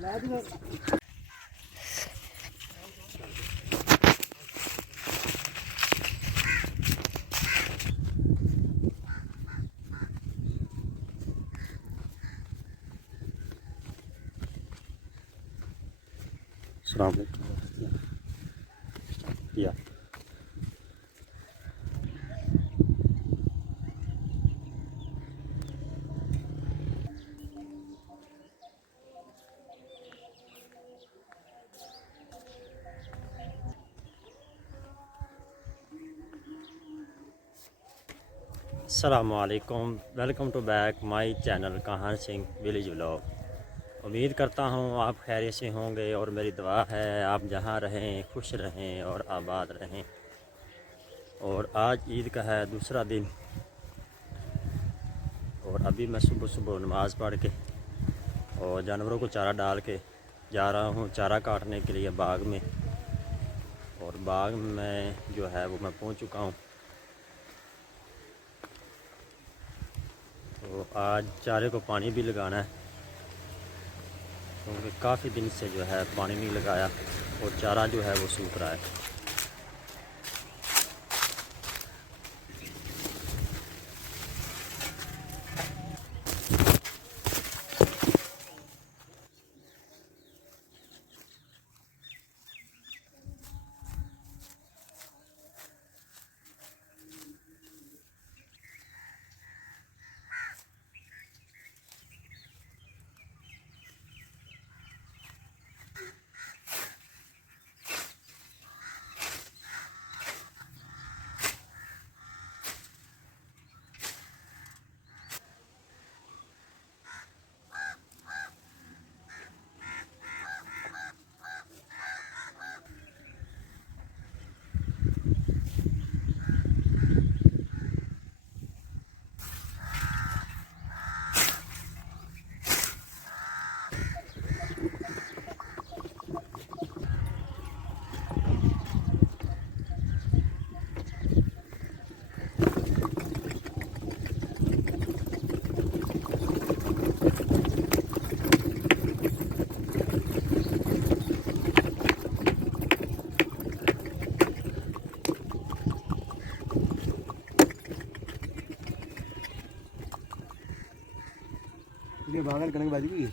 अस्सलाम वालेकुम। या अस्सलाम वालेकुम, welcome to back my channel Kahan Singh village vlog. उम्मीद करता हूँ आप खैरियत से होंगे और मेरी दुआ है आप जहाँ रहें खुश रहें और आबाद रहें। और आज ईद का है दूसरा दिन और अभी मैं सुबह सुबह नमाज़ पढ़ के और जानवरों को चारा डाल के जा रहा हूँ चारा काटने के लिए बाग में। और बाग में जो है वो मैं पहुँच चुका हूँ। तो आज चारे को पानी भी लगाना है क्योंकि काफ़ी दिन से जो है पानी नहीं लगाया और चारा जो है वो सूख रहा है। ये बागर कनक बाजी की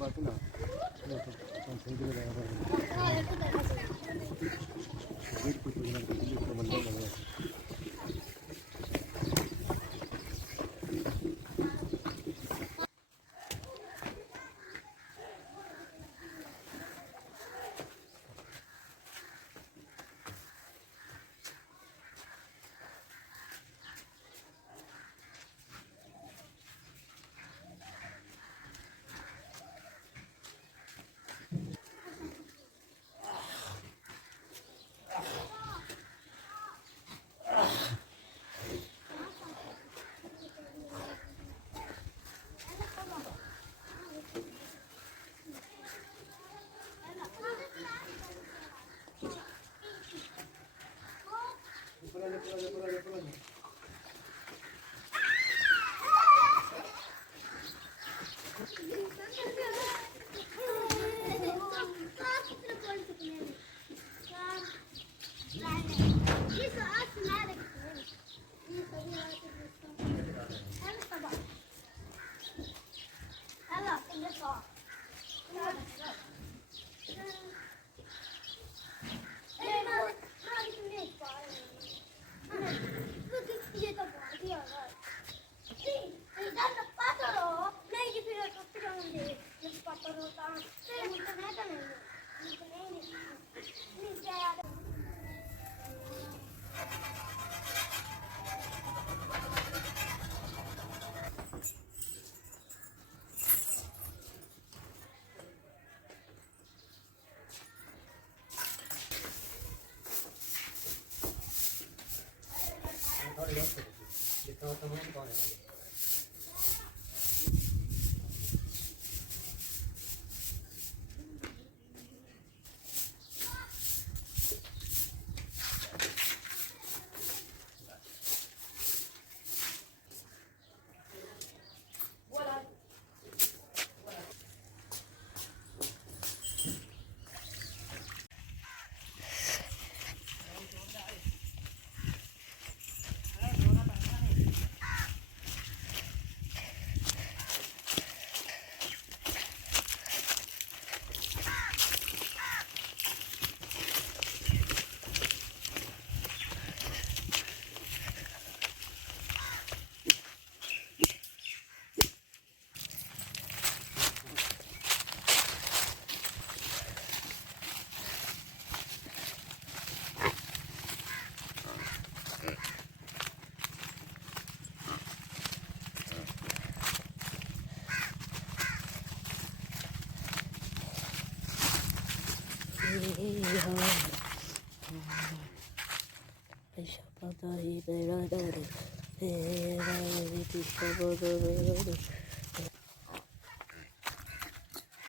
बात ना Padahi,